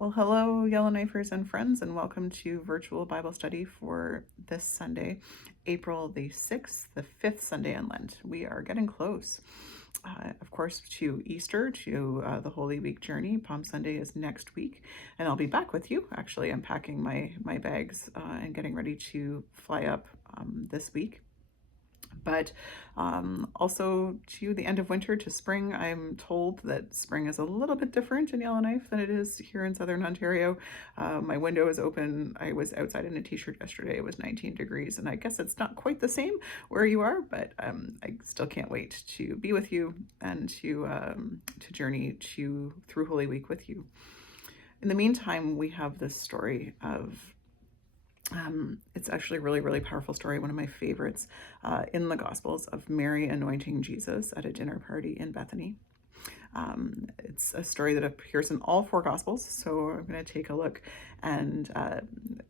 Well, hello, Yellowknifers and friends, and welcome to virtual Bible study for this Sunday, April the 6th, the fifth Sunday in Lent. We are getting close, of course, to Easter, to the Holy Week journey. Palm Sunday is next week, and I'll be back with you. Actually, I'm packing my bags and getting ready to fly up this week. But also to the end of winter to spring. I'm told that spring is a little bit different in Yellowknife than it is here in southern Ontario. My window is open. I was outside in a t-shirt yesterday. It was 19 degrees, and I guess it's not quite the same where you are, but I still can't wait to be with you and to journey through Holy Week with you. In the meantime, we have this story of it's actually a really, really powerful story, one of my favorites in the Gospels, of Mary anointing Jesus at a dinner party in Bethany. It's a story that appears in all four Gospels, so I'm going to take a look and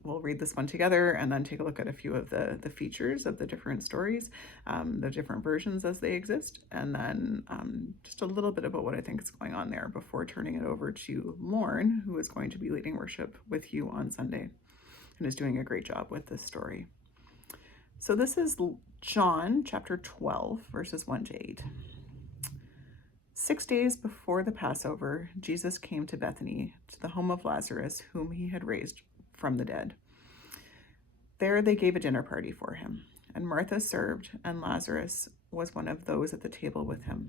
we'll read this one together and then take a look at a few of the features of the different stories, the different versions as they exist, and then just a little bit about what I think is going on there before turning it over to Lauren, who is going to be leading worship with you on Sunday and is doing a great job with this story. So this is John chapter 12, verses 1 to 8. 6 days before the Passover, Jesus came to Bethany, to the home of Lazarus, whom he had raised from the dead. There they gave a dinner party for him, and Martha served, and Lazarus was one of those at the table with him.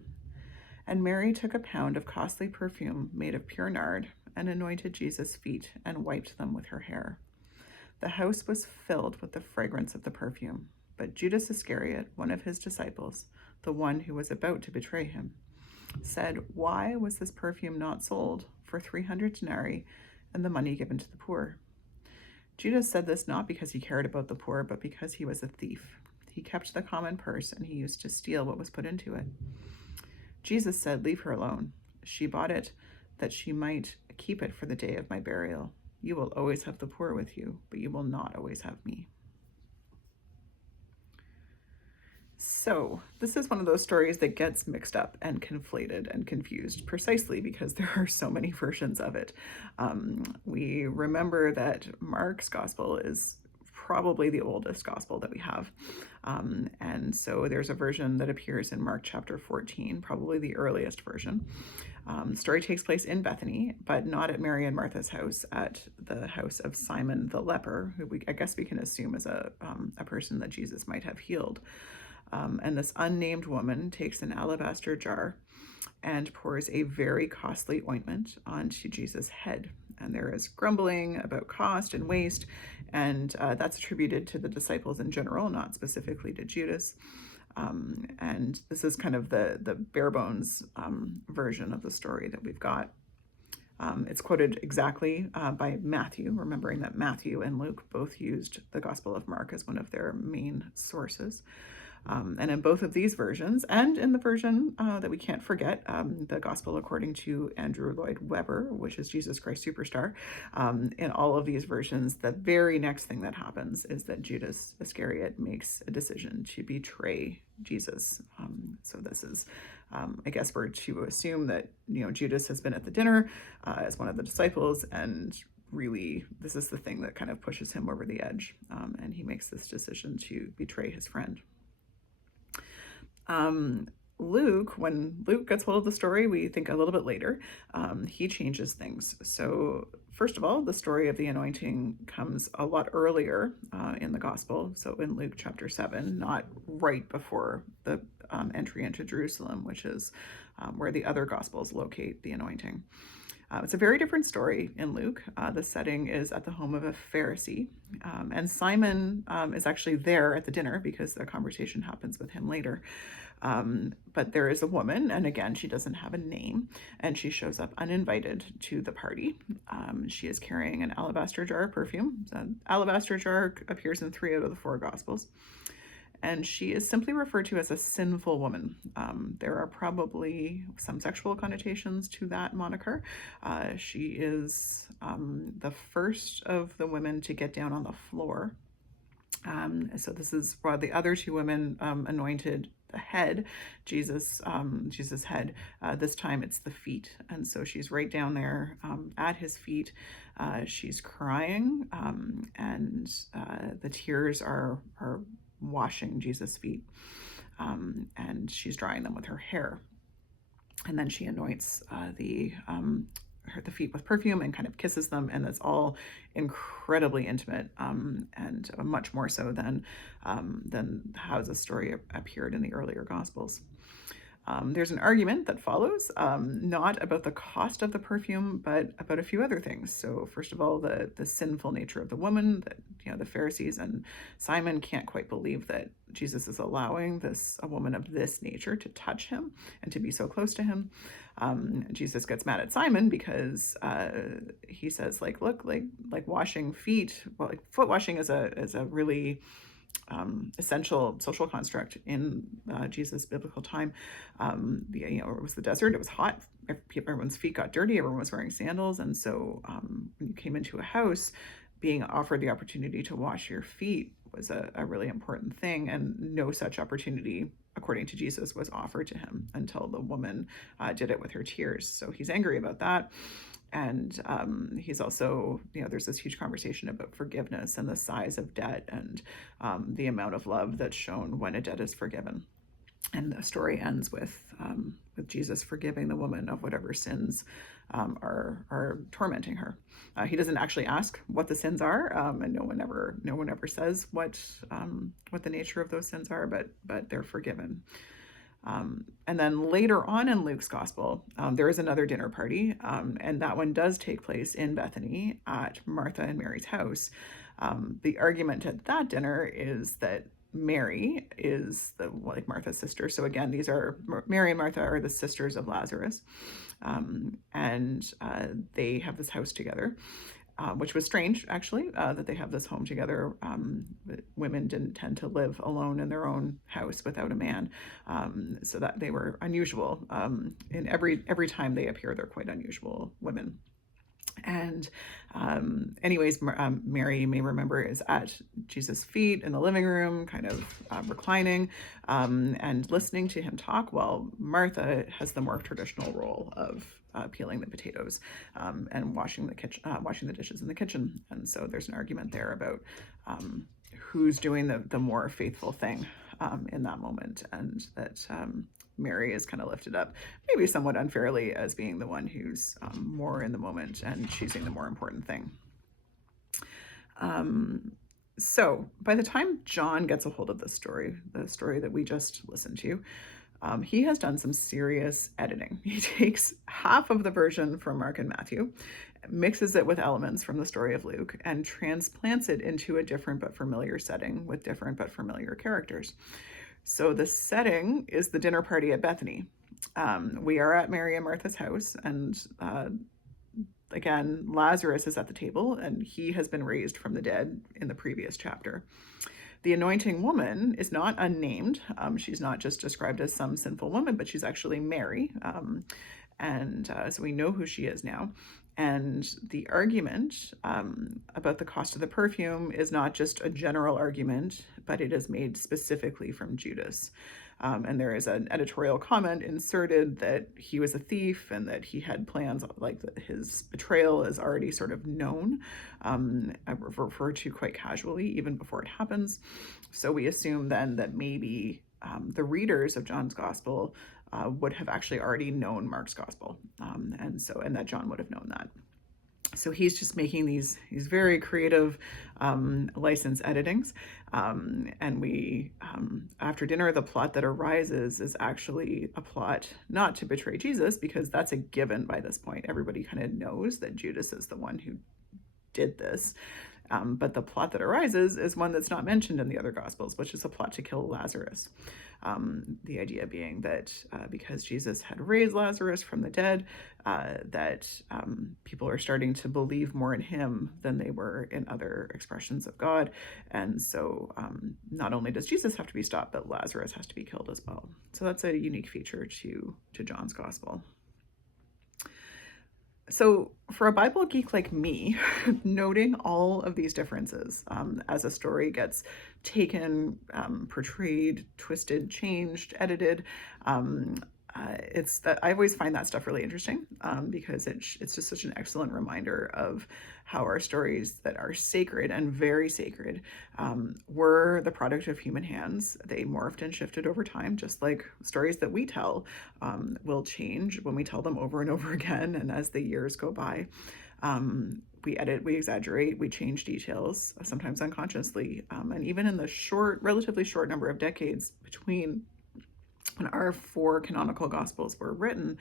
And Mary took a pound of costly perfume made of pure nard, and anointed Jesus' feet, and wiped them with her hair. The house was filled with the fragrance of the perfume. But Judas Iscariot, one of his disciples, the one who was about to betray him, said, "Why was this perfume not sold for 300 denarii and the money given to the poor?" Judas said this not because he cared about the poor, but because he was a thief. He kept the common purse, and he used to steal what was put into it. Jesus said, "Leave her alone. She bought it that she might keep it for the day of my burial. You will always have the poor with you, but you will not always have me." So this is one of those stories that gets mixed up and conflated and confused precisely because there are so many versions of it. We remember that Mark's gospel is probably the oldest gospel that we have. And so there's a version that appears in Mark chapter 14, probably the earliest version. The story takes place in Bethany, but not at Mary and Martha's house, at the house of Simon the leper, who I guess we can assume is a person that Jesus might have healed. And this unnamed woman takes an alabaster jar and pours a very costly ointment onto Jesus' head. And there is grumbling about cost and waste, and that's attributed to the disciples in general, not specifically to Judas. And this is kind of the bare bones version of the story that we've got. It's quoted exactly by Matthew, remembering that Matthew and Luke both used the Gospel of Mark as one of their main sources. And in both of these versions, and in the version that we can't forget, the Gospel according to Andrew Lloyd Webber, which is Jesus Christ Superstar, in all of these versions, the very next thing that happens is that Judas Iscariot makes a decision to betray Jesus. So this is, I guess we're to assume that, Judas has been at the dinner as one of the disciples, and really this is the thing that kind of pushes him over the edge, and he makes this decision to betray his friend. Luke, when Luke gets hold of the story, we think a little bit later, he changes things. So first of all, the story of the anointing comes a lot earlier in the gospel. So in Luke chapter 7, not right before the entry into Jerusalem, which is where the other gospels locate the anointing. It's a very different story in Luke. The setting is at the home of a Pharisee, and Simon is actually there at the dinner because the conversation happens with him later. But there is a woman, and again, she doesn't have a name, and she shows up uninvited to the party. She is carrying an alabaster jar of perfume. The alabaster jar appears in 3 out of the 4 Gospels. And she is simply referred to as a sinful woman. There are probably some sexual connotations to that moniker. She is the first of the women to get down on the floor. So this is while the other 2 women anointed the head, Jesus' head. This time it's the feet. And so she's right down there at his feet. She's crying, and the tears are washing Jesus' feet, and she's drying them with her hair. And then she anoints the feet with perfume and kind of kisses them, and it's all incredibly intimate, and much more so than how the story appeared in the earlier Gospels. There's an argument that follows, not about the cost of the perfume, but about a few other things. So first of all, the sinful nature of the woman, that the Pharisees and Simon can't quite believe that Jesus is allowing a woman of this nature to touch him and to be so close to him. Jesus gets mad at Simon because he says, look, washing feet, well, foot washing is a really essential social construct in Jesus' biblical time. It was the desert, it was hot, everyone's feet got dirty, everyone was wearing sandals, and so when you came into a house, being offered the opportunity to wash your feet was a really important thing, and no such opportunity, according to Jesus, was offered to him until the woman did it with her tears. So he's angry about that. And he's also, there's this huge conversation about forgiveness and the size of debt, and the amount of love that's shown when a debt is forgiven. And the story ends with Jesus forgiving the woman of whatever sins are tormenting her. He doesn't actually ask what the sins are, and no one ever says what the nature of those sins are, but they're forgiven. And then later on in Luke's gospel, there is another dinner party, and that one does take place in Bethany at Martha and Mary's house. The argument at that dinner is that Mary is like Martha's sister. So again, Mary and Martha are the sisters of Lazarus, and they have this house together. Which was strange, actually, that they have this home together. Women didn't tend to live alone in their own house without a man, so that they were unusual. In every time they appear, they're quite unusual women. And anyways, Mary, you may remember, is at Jesus' feet in the living room, kind of reclining and listening to him talk, while Martha has the more traditional role of peeling the potatoes and washing the dishes in the kitchen. And so there's an argument there about who's doing the more faithful thing in that moment, and that Mary is kind of lifted up, maybe somewhat unfairly, as being the one who's more in the moment and choosing the more important thing. So by the time John gets a hold of this story, the story that we just listened to, he has done some serious editing. He takes half of the version from Mark and Matthew, mixes it with elements from the story of Luke, and transplants it into a different but familiar setting with different but familiar characters. So the setting is the dinner party at Bethany. We are at Mary and Martha's house, and again, Lazarus is at the table, and he has been raised from the dead in the previous chapter. The anointing woman is not unnamed. She's not just described as some sinful woman, but she's actually Mary. So we know who she is now. And the argument about the cost of the perfume is not just a general argument, but it is made specifically from Judas. And there is an editorial comment inserted that he was a thief and that he had plans, like his betrayal is already sort of known, referred to quite casually even before it happens. So we assume then that maybe the readers of John's gospel would have actually already known Mark's gospel, and that John would have known that. So he's just making these very creative license editings, and we after dinner, the plot that arises is actually a plot not to betray Jesus, because that's a given by this point. Everybody kind of knows that Judas is the one who did this. But the plot that arises is one that's not mentioned in the other Gospels, which is a plot to kill Lazarus. The idea being that because Jesus had raised Lazarus from the dead, that people are starting to believe more in him than they were in other expressions of God. And so not only does Jesus have to be stopped, but Lazarus has to be killed as well. So that's a unique feature to John's Gospel. So, for a Bible geek like me, noting all of these differences as a story gets taken, portrayed, twisted, changed, edited, um, it's that I always find that stuff really interesting because it's just such an excellent reminder of how our stories that are sacred and very sacred were the product of human hands. They morphed and shifted over time, just like stories that we tell will change when we tell them over and over again. And as the years go by, we edit, we exaggerate, we change details, sometimes unconsciously. And even in the relatively short number of decades between when our four canonical gospels were written,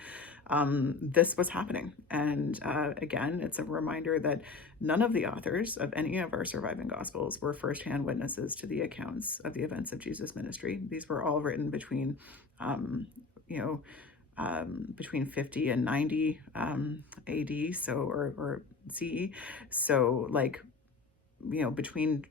this was happening. And again, it's a reminder that none of the authors of any of our surviving gospels were firsthand witnesses to the accounts of the events of Jesus' ministry. These were all written between, you know, between 50 and 90 AD, so or CE. So between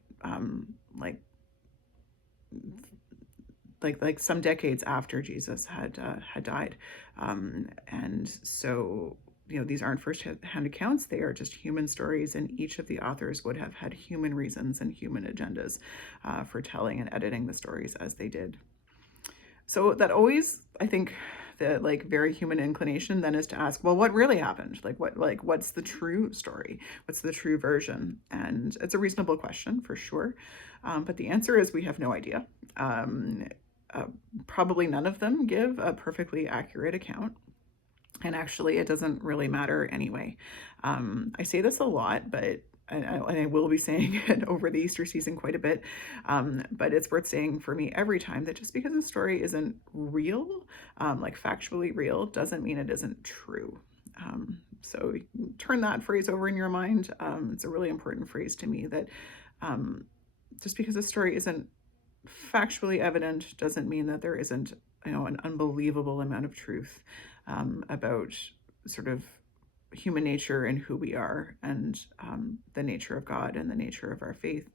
like some decades after Jesus had died, and so these aren't first-hand accounts; they are just human stories, and each of the authors would have had human reasons and human agendas for telling and editing the stories as they did. So that always, I think, the very human inclination then is to ask, well, what really happened? What's the true story? What's the true version? And it's a reasonable question for sure, but the answer is we have no idea. Uh, Probably none of them give a perfectly accurate account. And actually, it doesn't really matter anyway. I say this a lot, but I will be saying it over the Easter season quite a bit. But it's worth saying for me every time that just because a story isn't real, factually real, doesn't mean it isn't true. So turn that phrase over in your mind. It's a really important phrase to me that just because a story isn't factually evident doesn't mean that there isn't an unbelievable amount of truth about sort of human nature and who we are, and the nature of God and the nature of our faith.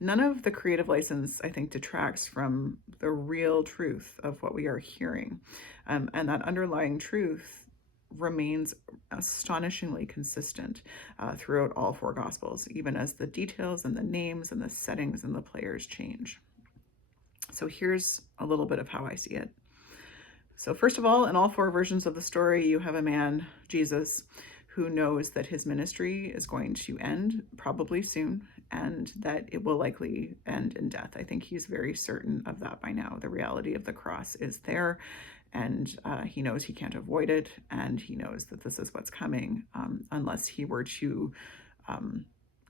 None of the creative license, I think, detracts from the real truth of what we are hearing, and that underlying truth remains astonishingly consistent throughout all four gospels, even as the details and the names and the settings and the players change. So here's a little bit of how I see it. So first of all, in all four versions of the story, you have a man, Jesus, who knows that his ministry is going to end probably soon, and that it will likely end in death. I think he's very certain of that by now. The reality of the cross is there, and he knows he can't avoid it, and he knows that this is what's coming, unless he were to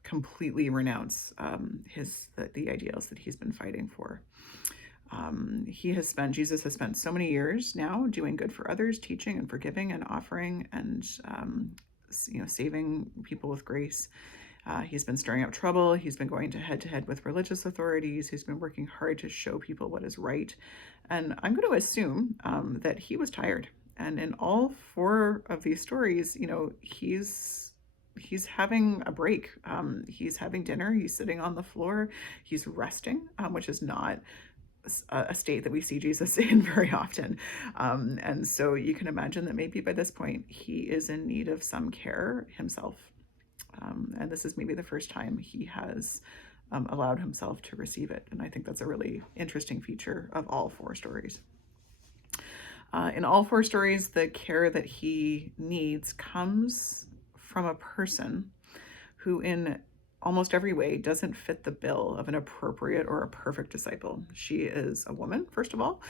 completely renounce the ideals that he's been fighting for. Jesus has spent so many years now doing good for others, teaching and forgiving and offering and saving people with grace. He's been stirring up trouble. He's been going to head with religious authorities. He's been working hard to show people what is right. And I'm going to assume that he was tired. And in all four of these stories, he's having a break. He's having dinner. He's sitting on the floor. He's resting, which is not a state that we see Jesus in very often. And so you can imagine that maybe by this point, he is in need of some care himself. And this is maybe the first time he has allowed himself to receive it. And I think that's a really interesting feature of all four stories. In all four stories, the care that he needs comes from a person who in almost every way doesn't fit the bill of an appropriate or a perfect disciple. She is a woman, first of all.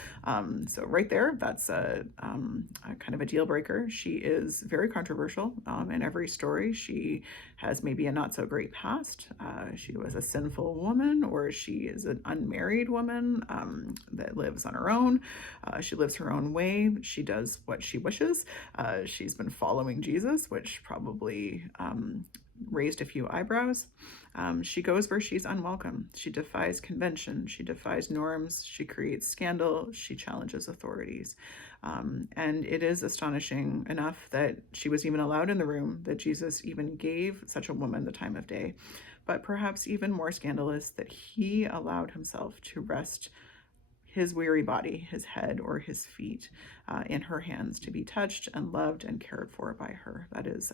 So right there, that's a kind of a deal breaker. She is very controversial in every story. She has maybe a not so great past. She was a sinful woman, or she is an unmarried woman that lives on her own. She lives her own way. She does what she wishes. She's been following Jesus, which probably raised a few eyebrows. She goes where she's unwelcome. She defies convention. She defies norms. She creates scandal. She challenges authorities. And it is astonishing enough that she was even allowed in the room, that Jesus even gave such a woman the time of day. But perhaps even more scandalous, that he allowed himself to rest his weary body, his head or his feet, in her hands to be touched and loved and cared for by her. That is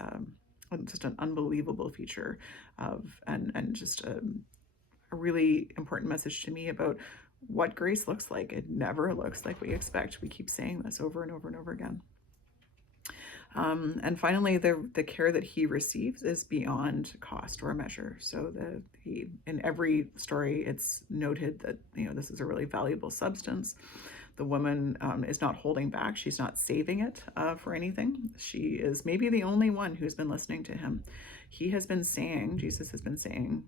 just an unbelievable feature of, and just a really important message to me about what grace looks like. It never looks like we expect. We keep saying this over and over and over again. And finally, the care that he receives is beyond cost or measure. So in every story, it's noted that this is a really valuable substance. The woman is not holding back. She's not saving it for anything. She is maybe the only one who's been listening to him. Jesus has been saying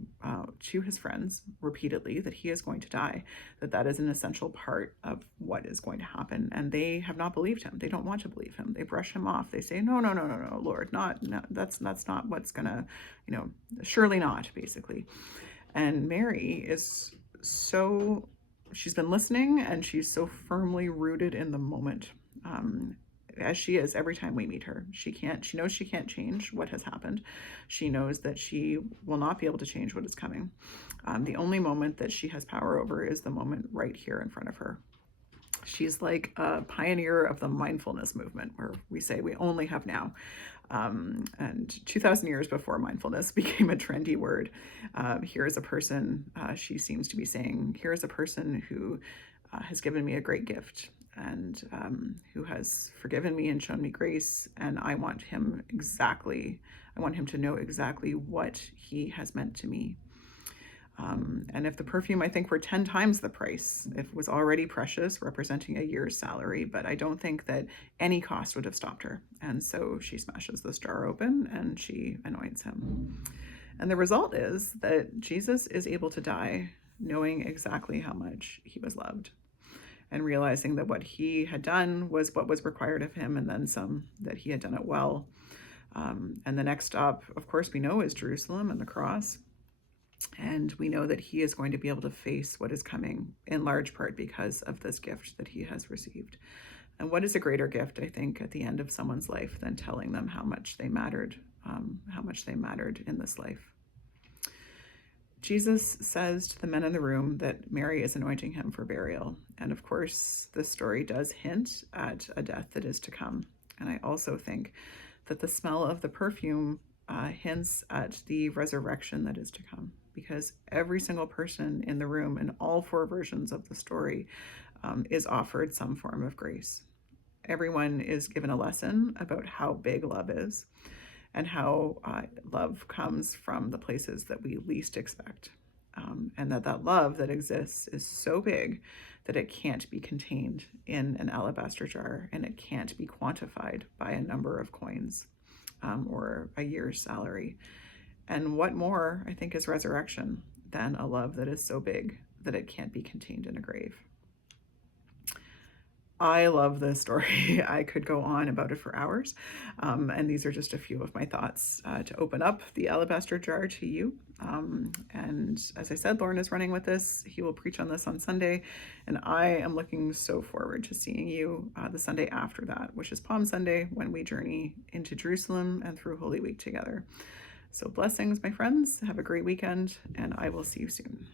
to his friends repeatedly that he is going to die, that is an essential part of what is going to happen. And they have not believed him. They don't want to believe him. They brush him off. They say, no, no, no, no, no, Lord, no, that's not what's gonna, surely not, basically. And Mary is she's been listening, and she's so firmly rooted in the moment. As she is every time we meet her. She knows she can't change what has happened. She knows that she will not be able to change what is coming. The only moment that she has power over is the moment right here in front of her. She's like a pioneer of the mindfulness movement, where we say we only have now. And 2,000 years before mindfulness became a trendy word, here is a person, she seems to be saying, here is a person who has given me a great gift, and who has forgiven me and shown me grace, and I want him to know exactly what he has meant to me. And if the perfume, I think, were 10 times the price, if it was already precious, representing a year's salary, but I don't think that any cost would have stopped her. And so she smashes this jar open and she anoints him. And the result is that Jesus is able to die knowing exactly how much he was loved, and realizing that what he had done was what was required of him, and then some, that he had done it well. And the next stop, of course, we know is Jerusalem and the cross. And we know that he is going to be able to face what is coming, in large part because of this gift that he has received. And what is a greater gift, I think, at the end of someone's life than telling them how much they mattered in this life. Jesus says to the men in the room that Mary is anointing him for burial. And of course, this story does hint at a death that is to come. And I also think that the smell of the perfume hints at the resurrection that is to come, because every single person in the room in all 4 versions of the story is offered some form of grace. Everyone is given a lesson about how big love is, and how love comes from the places that we least expect. And that love that exists is so big that it can't be contained in an alabaster jar, and it can't be quantified by a number of coins or a year's salary. And what more, I think, is resurrection than a love that is so big that it can't be contained in a grave. I love this story. I could go on about it for hours. And these are just a few of my thoughts to open up the alabaster jar to you. And as I said, Lauren is running with this. He will preach on this on Sunday. And I am looking so forward to seeing you the Sunday after that, which is Palm Sunday, when we journey into Jerusalem and through Holy Week together. So blessings, my friends. Have a great weekend, and I will see you soon.